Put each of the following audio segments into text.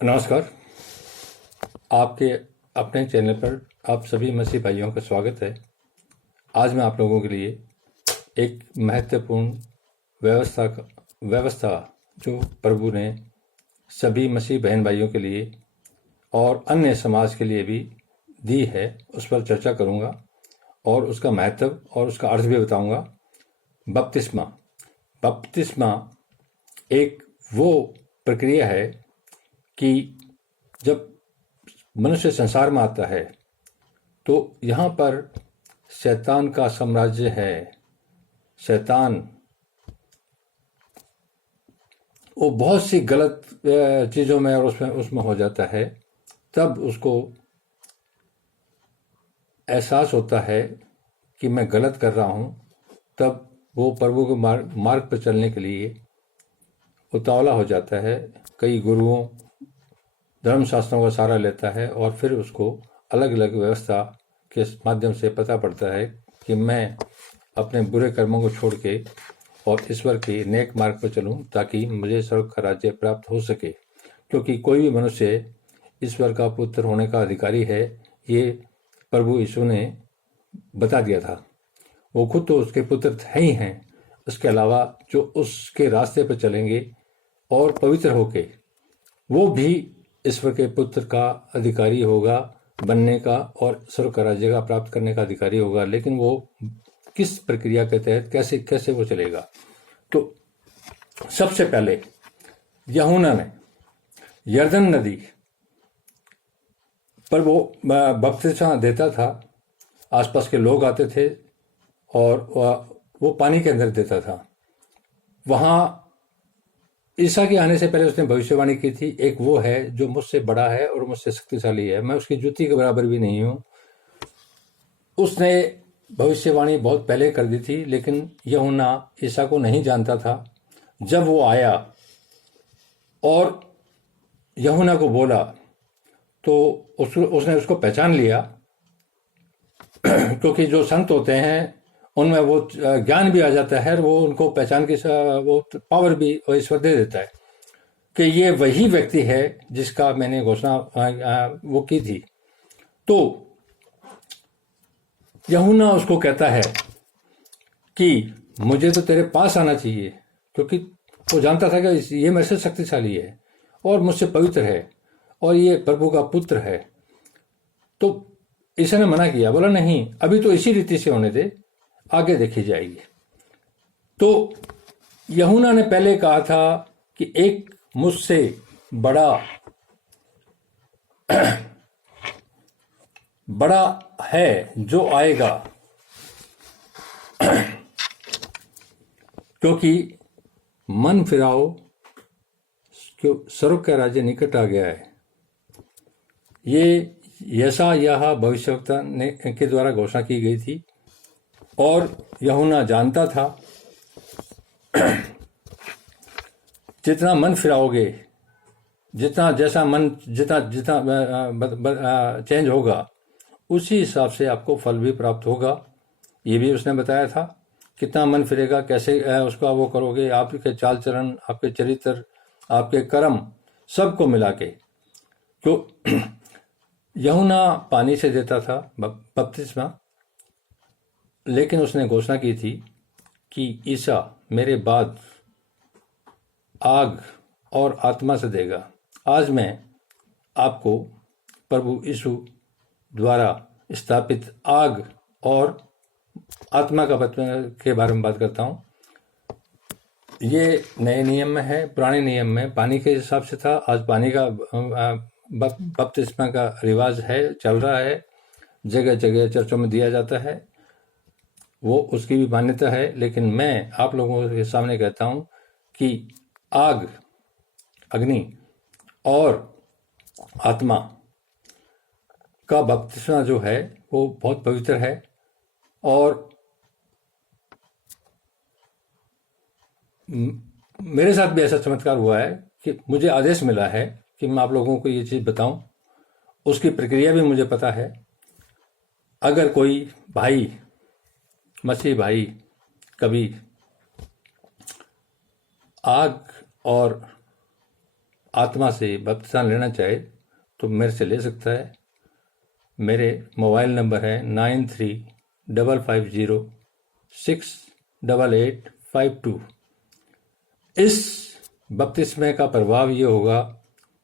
नमस्कार। आपके अपने चैनल पर आप सभी मसीह भाइयों का स्वागत है। आज मैं आप लोगों के लिए एक महत्वपूर्ण व्यवस्था जो प्रभु ने सभी मसीह बहन भाइयों के लिए और अन्य समाज के लिए भी दी है, उस पर चर्चा करूंगा और उसका महत्व और उसका अर्थ भी बताऊंगा। बपतिस्मा। बपतिस्मा एक वो प्रक्रिया है कि जब मनुष्य संसार में आता है तो यहाँ पर शैतान का साम्राज्य है। शैतान वो बहुत सी गलत चीज़ों में और उसमें हो जाता है। तब उसको एहसास होता है कि मैं गलत कर रहा हूँ। तब वो प्रभु के मार्ग पर चलने के लिए उतावला हो जाता है। कई गुरुओं धर्मशास्त्रों का सहारा लेता है और फिर उसको अलग अलग व्यवस्था के माध्यम से पता पड़ता है कि मैं अपने बुरे कर्मों को छोड़ के और ईश्वर के नेक मार्ग पर चलूं ताकि मुझे स्वर्ग का राज्य प्राप्त हो सके। क्योंकि कोई भी मनुष्य ईश्वर का पुत्र होने का अधिकारी है, ये प्रभु यीशु ने बता दिया था। वो खुद तो उसके पुत्र है ही हैं, उसके अलावा जो उसके रास्ते पर चलेंगे और पवित्र होके वो भी ईश्वर के पुत्र का अधिकारी होगा बनने का और स्वर्ग का राज्य का प्राप्त करने का अधिकारी होगा। लेकिन वो किस प्रक्रिया के तहत कैसे कैसे वो चलेगा? तो सबसे पहले यूहन्ना ने यरदन नदी पर वो बपतिस्मा देता था। आसपास के लोग आते थे और वो पानी के अंदर देता था। वहाँ ईसा के आने से पहले उसने भविष्यवाणी की थी, एक वो है जो मुझसे बड़ा है और मुझसे शक्तिशाली है, मैं उसकी जूती के बराबर भी नहीं हूँ। उसने भविष्यवाणी बहुत पहले कर दी थी, लेकिन यूहन्ना ईसा को नहीं जानता था। जब वो आया और यूहन्ना को बोला तो उसने उसको पहचान लिया क्योंकि जो संत होते हैं उनमें वो ज्ञान भी आ जाता है, वो उनको पहचान की वो पावर भी ईश्वर दे देता है कि ये वही व्यक्ति है जिसका मैंने घोषणा वो की थी। तो यूहन्ना उसको कहता है कि मुझे तो तेरे पास आना चाहिए, क्योंकि वो जानता था कि ये मेरे से शक्तिशाली है और मुझसे पवित्र है और ये प्रभु का पुत्र है। तो ईसा ने मना किया, बोला नहीं, अभी तो इसी रीति से होने दे, आगे देखी जाएगी। तो यूहन्ना ने पहले कहा था कि एक मुझसे बड़ा है जो आएगा, क्योंकि मन फिराओ, क्यों स्वर्ग का राज्य निकट आ गया है। ये यशायाह भविष्यवक्ता ने के द्वारा घोषणा की गई थी और यूहन्ना जानता था जितना मन फिराओगे, जितना जैसा मन जितना जितना चेंज होगा, उसी हिसाब से आपको फल भी प्राप्त होगा। ये भी उसने बताया था, कितना मन फिरेगा, कैसे उसका वो करोगे, आपके चाल चलन, आपके चरित्र, आपके कर्म, सबको मिला के। तो यूहन्ना पानी से देता था बपतिस्मा, लेकिन उसने घोषणा की थी कि ईसा मेरे बाद आग और आत्मा से देगा। आज मैं आपको प्रभु यीशु द्वारा स्थापित आग और आत्मा के बारे में बात करता हूँ। ये नए नियम में है, पुराने नियम में पानी के हिसाब से था। आज पानी का बपतिस्मा का रिवाज है, चल रहा है, जगह जगह चर्चों में दिया जाता है, वो उसकी भी मान्यता है। लेकिन मैं आप लोगों के सामने कहता हूँ कि आग, अग्नि और आत्मा का बपतिस्मा जो है वो बहुत पवित्र है। और मेरे साथ भी ऐसा चमत्कार हुआ है कि मुझे आदेश मिला है कि मैं आप लोगों को ये चीज़ बताऊं। उसकी प्रक्रिया भी मुझे पता है। अगर कोई भाई, मसीह भाई, कभी आग और आत्मा से बपतिस्मा लेना चाहे तो मेरे से ले सकता है। मेरे मोबाइल नंबर है 9355068852। इस बपतिस्मे का प्रभाव ये होगा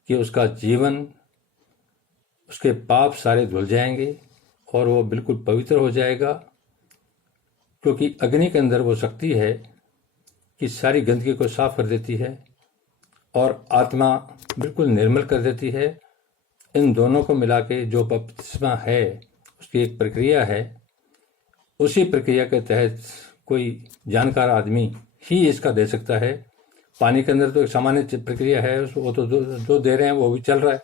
कि उसका जीवन, उसके पाप सारे धुल जाएंगे और वो बिल्कुल पवित्र हो जाएगा, क्योंकि अग्नि के अंदर वो शक्ति है कि सारी गंदगी को साफ कर देती है और आत्मा बिल्कुल निर्मल कर देती है। इन दोनों को मिला के जो बपतिस्मा है उसकी एक प्रक्रिया है। उसी प्रक्रिया के तहत कोई जानकार आदमी ही इसका दे सकता है। पानी के अंदर तो एक सामान्य प्रक्रिया है, वो तो जो दे रहे हैं वो भी चल रहा है,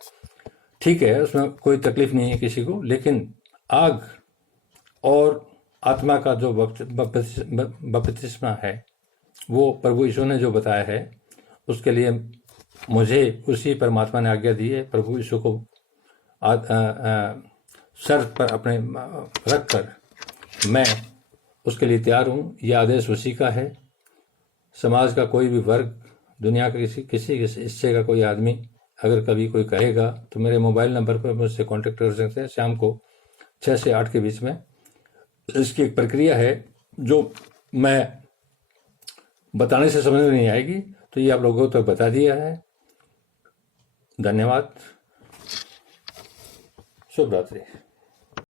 ठीक है, उसमें कोई तकलीफ नहीं है किसी को। लेकिन आग और आत्मा का जो बपतिस्मा है वो प्रभु यीशु ने जो बताया है, उसके लिए मुझे उसी परमात्मा ने आज्ञा दी है। प्रभु यीशु को सर पर अपने रख कर मैं उसके लिए तैयार हूँ। यह आदेश उसी का है। समाज का कोई भी वर्ग, दुनिया का किसी हिस्से का कोई आदमी अगर कभी कोई कहेगा तो मेरे मोबाइल नंबर पर मुझसे कांटेक्ट कर सकते हैं शाम को 6 से 8 के बीच में। इसकी एक प्रक्रिया है जो मैं बताने से समझ में नहीं आएगी, तो ये आप लोगों को तो बता दिया है। धन्यवाद। शुभ रात्रि।